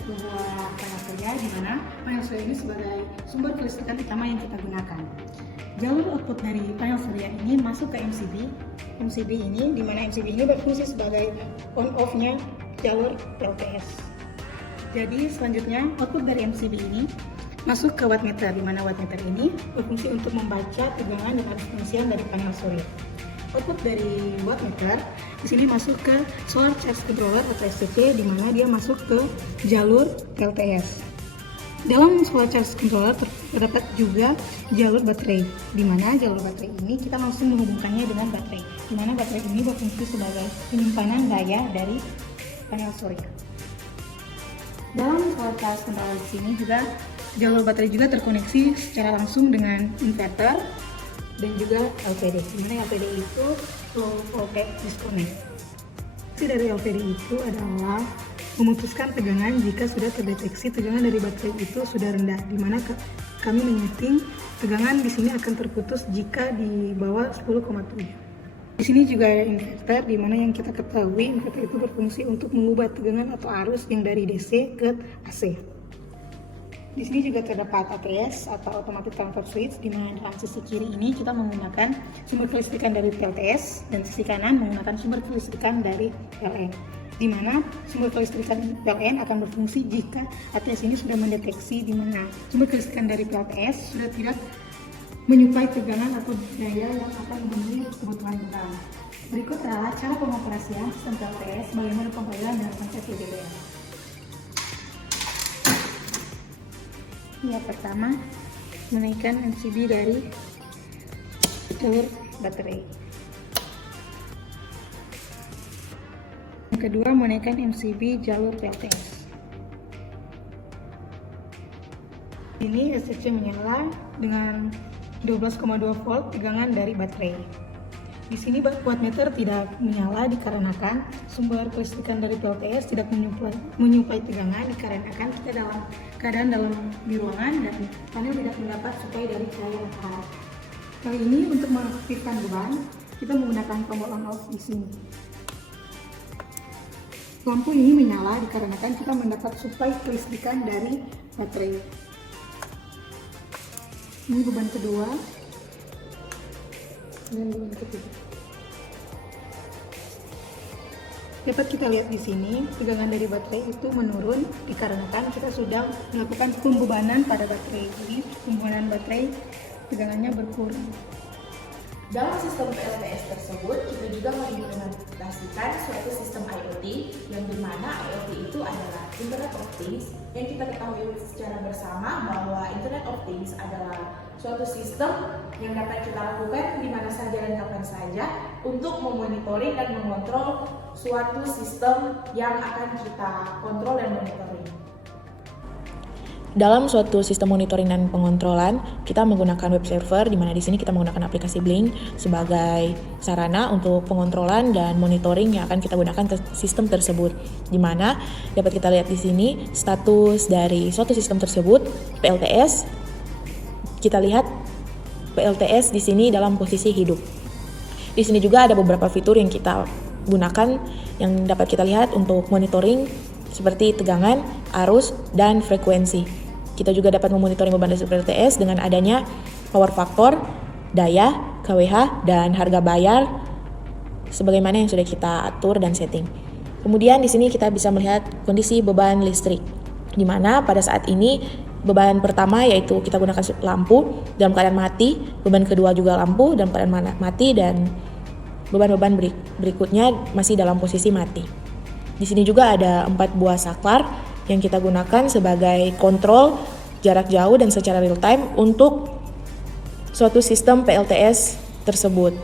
satu buah panel surya, di mana panel surya ini sebagai sumber kelistrikan utama yang kita gunakan. Jalur output dari panel surya ini masuk ke MCB. MCB ini, di mana MCB ini berfungsi sebagai on-off-nya jalur PLTS. Jadi selanjutnya output dari MCB ini masuk ke wattmeter, di mana wattmeter ini berfungsi untuk membaca tegangan dan arus potensial dari panel surya. Output dari wattmeter di sini masuk ke solar charge controller atau SCC, di mana dia masuk ke jalur PLTS. Dalam solar charge controller terdapat juga jalur baterai, di mana jalur baterai ini kita langsung menghubungkannya dengan baterai, di mana baterai ini berfungsi sebagai penyimpanan daya dari panel surya. Dalam solar charge controller di sini juga jalur baterai juga terkoneksi secara langsung dengan inverter dan juga LPD, di mana LPD itu low voltage disconnect. Fungsi dari LPD itu adalah memutuskan tegangan jika sudah terdeteksi tegangan dari baterai itu sudah rendah, di mana kami menyeting tegangan di sini akan terputus jika di bawah 10,7. Di sini juga ada inverter, di mana yang kita ketahui inverter itu berfungsi untuk mengubah tegangan atau arus yang dari DC ke AC. Di sini juga terdapat ATS atau automatic transfer switch, di mana dalam sisi kiri ini kita menggunakan sumber kelistrikan dari PLTS dan sisi kanan menggunakan sumber kelistrikan dari PLN. Di mana sumber kelistrikan PLN akan berfungsi jika ATS ini sudah mendeteksi di mana sumber kelistrikan dari PLTS sudah tidak menyuplai tegangan atau daya yang akan memenuhi kebutuhan kita. Berikut adalah cara pengoperasian sistem PLTS bagaimana pembayaran dan konsep PDDR. Yang pertama, menaikkan MCB dari jalur baterai. Yang kedua, menaikkan MCB jalur PLTS. Ini SCC menyala dengan 12,2 volt tegangan dari baterai. Di sini wattmeter tidak menyala dikarenakan sumber kelistrikan dari PLTS tidak menyuplai tegangan dikarenakan kita dalam keadaan di ruangan dan panel tidak mendapat suplai dari cahaya matahari. Kali ini untuk mengaktifkan beban, kita menggunakan tombol on off di sini. Lampu ini menyala dikarenakan kita mendapat suplai kelistrikan dari baterai. Ini beban kedua dan beban ketiga. Dapat kita lihat di sini tegangan dari baterai itu menurun dikarenakan kita sudah melakukan pembebanan pada baterai. Jadi pembebanan baterai tegangannya berkurang. Dalam sistem PLTS tersebut, kita juga mengimplementasikan suatu sistem IoT yang dimana IoT itu adalah Internet of Things yang kita ketahui secara bersama bahwa Internet of Things adalah suatu sistem yang dapat kita lakukan di mana saja dan kapan saja untuk memonitoring dan mengontrol suatu sistem yang akan kita kontrol dan monitoring. Dalam suatu sistem monitoring dan pengontrolan, kita menggunakan web server, di mana di sini kita menggunakan aplikasi Blink sebagai sarana untuk pengontrolan dan monitoring yang akan kita gunakan ke sistem tersebut. Di mana dapat kita lihat di sini status dari suatu sistem tersebut, PLTS. Kita lihat PLTS di sini dalam posisi hidup. Di sini juga ada beberapa fitur yang kita gunakan yang dapat kita lihat untuk monitoring seperti tegangan, arus, dan frekuensi. Kita juga dapat memonitoring beban listrik PLTS dengan adanya power factor, daya, KWH, dan harga bayar sebagaimana yang sudah kita atur dan setting. Kemudian di sini kita bisa melihat kondisi beban listrik, di mana pada saat ini beban pertama yaitu kita gunakan lampu dalam keadaan mati, beban kedua juga lampu dalam keadaan mati, dan beban-beban berikutnya masih dalam posisi mati. Di sini juga ada 4 buah saklar yang kita gunakan sebagai kontrol jarak jauh dan secara real time untuk suatu sistem PLTS tersebut.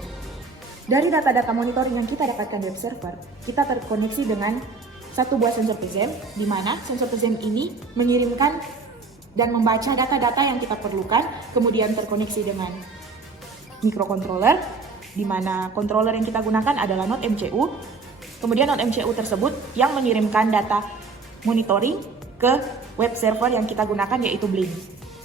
Dari data-data monitoring yang kita dapatkan di web server, kita terkoneksi dengan satu buah sensor PZM, di mana sensor PZM ini mengirimkan dan membaca data-data yang kita perlukan, kemudian terkoneksi dengan microcontroller, di mana controller yang kita gunakan adalah Node MCU. Kemudian Node MCU tersebut yang mengirimkan data monitoring ke web server yang kita gunakan yaitu Blink.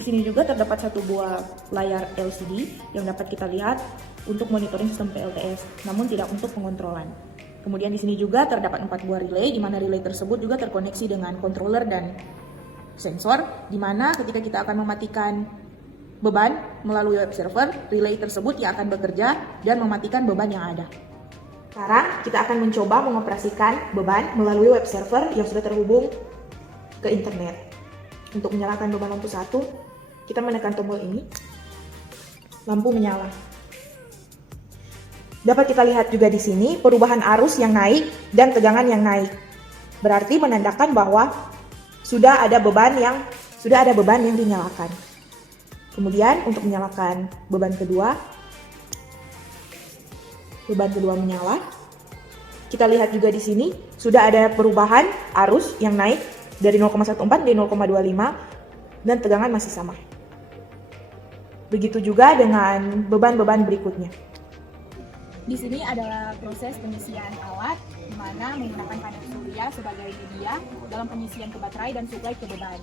Di sini juga terdapat satu buah layar LCD yang dapat kita lihat untuk monitoring sistem PLTS, namun tidak untuk pengontrolan. Kemudian di sini juga terdapat 4 buah relay, di mana relay tersebut juga terkoneksi dengan controller dan sensor, di mana ketika kita akan mematikan beban melalui web server, relay tersebut yang akan bekerja dan mematikan beban yang ada. Sekarang kita akan mencoba mengoperasikan beban melalui web server yang sudah terhubung ke internet. Untuk menyalakan beban lampu 1, kita menekan tombol ini, lampu menyala. Dapat kita lihat juga di sini perubahan arus yang naik dan tegangan yang naik. Berarti menandakan bahwa sudah ada beban yang dinyalakan. Kemudian untuk menyalakan beban kedua menyala. Kita lihat juga di sini sudah ada perubahan arus yang naik dari 0,14 menjadi 0,25 dan tegangan masih sama. Begitu juga dengan beban-beban berikutnya. Di sini adalah proses pengisian alat, di mana menggunakan panel surya sebagai media dalam pengisian ke baterai dan suplai ke beban.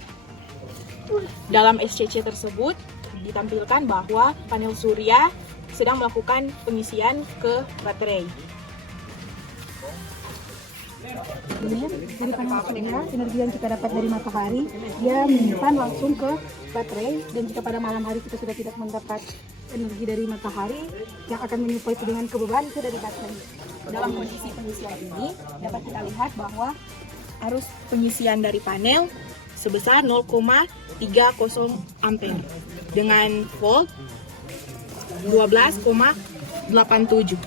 Dalam SCC tersebut ditampilkan bahwa panel surya sedang melakukan pengisian ke baterai. Ini dari panel surya, energi yang kita dapat dari matahari, dia menyimpan langsung ke baterai, dan jika pada malam hari kita sudah tidak mendapat energi dari matahari yang akan menyuplai dengan ke beban, itu dari baterai. Dalam kondisi pengisian ini dapat kita lihat bahwa arus pengisian dari panel sebesar 0,30 ampere dengan volt 12,87.